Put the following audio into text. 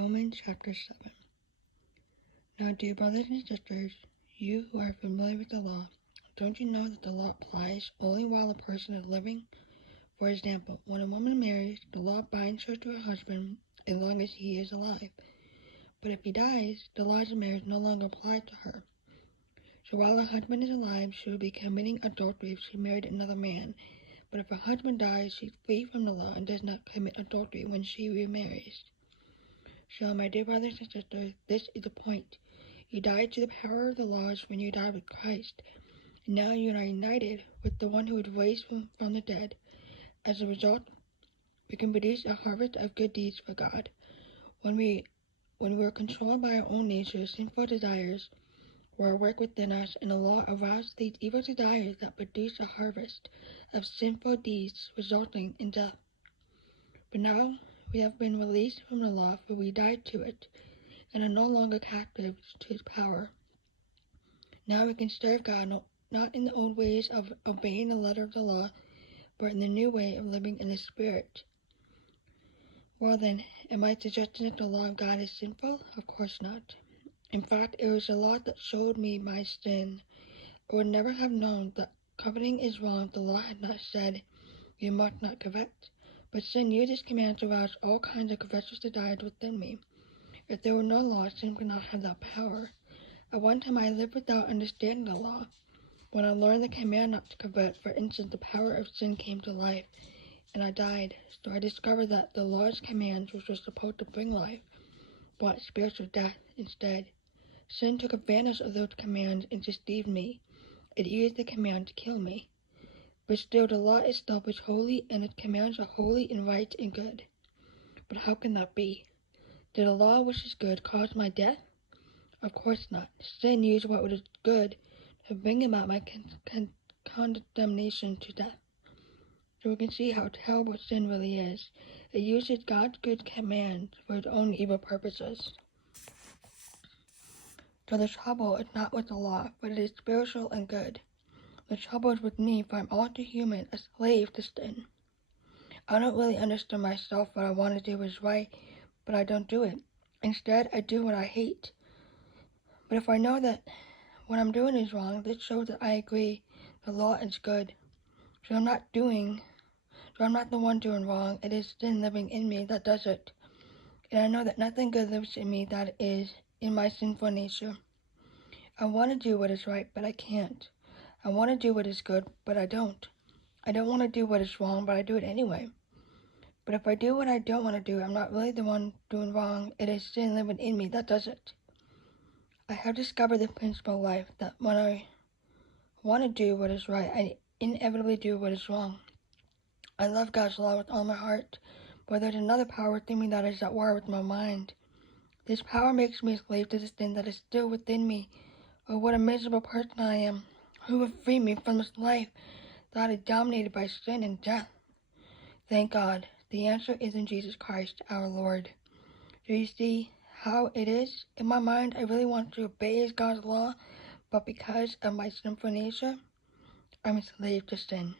Romans chapter 7. Now, dear brothers and sisters, you who are familiar with the law, don't you know that the law applies only while a person is living? For example, when a woman marries, the law binds her to her husband as long as he is alive. But if he dies, the laws of marriage no longer apply to her. So while her husband is alive, she would be committing adultery if she married another man. But if her husband dies, she's free from the law and does not commit adultery when she remarries. So, my dear brothers and sisters, this is the point. You died to the power of the laws when you died with Christ, and now you are united with the one who was raised from the dead. As a result, we can produce a harvest of good deeds for God. When we are controlled by our own nature, sinful desires were at work within us, and the law aroused these evil desires that produce a harvest of sinful deeds resulting in death. But now we have been released from the law, for we died to it, and are no longer captives to its power. Now we can serve God not in the old ways of obeying the letter of the law, but in the new way of living in the Spirit. Well then, am I suggesting that the law of God is sinful? Of course not. In fact, it was the law that showed me my sin. I would never have known that coveting is wrong if the law had not said, "You must not covet." But sin used its command to arouse all kinds of covetous desires within me. If there were no law, sin could not have that power. At one time I lived without understanding the law. When I learned the command not to covet, for instance, the power of sin came to life, and I died. So I discovered that the law's commands, which were supposed to bring life, brought spiritual death instead. Sin took advantage of those commands and deceived me. It used the command to kill me. But still, the law itself is holy, and its commands are holy and right and good. But how can that be? Did the law, which is good, cause my death? Of course not. Sin used what was good to bring about my condemnation to death. So we can see how terrible sin really is. It uses God's good commands for its own evil purposes. So the trouble is not with the law, but it is spiritual and good. The trouble is with me, for I'm all too human, a slave to sin. I don't really understand myself. What I want to do is right, but I don't do it. Instead, I do what I hate. But if I know that what I'm doing is wrong, this shows that I agree the law is good. So I'm not the one doing wrong. It is sin living in me that does it. And I know that nothing good lives in me that is in my sinful nature. I want to do what is right, but I can't. I want to do what is good, but I don't. I don't want to do what is wrong, but I do it anyway. But if I do what I don't want to do, I'm not really the one doing wrong. It is sin living in me that does it. I have discovered the principle of life, that when I want to do what is right, I inevitably do what is wrong. I love God's law with all my heart, but there's another power within me that is at war with my mind. This power makes me a slave to the sin that is still within me. Oh, what a miserable person I am. Who will free me from this life that is dominated by sin and death? Thank God. The answer is in Jesus Christ, our Lord. Do you see how it is? In my mind, I really want to obey God's law, but because of my sinful nature, I'm a slave to sin.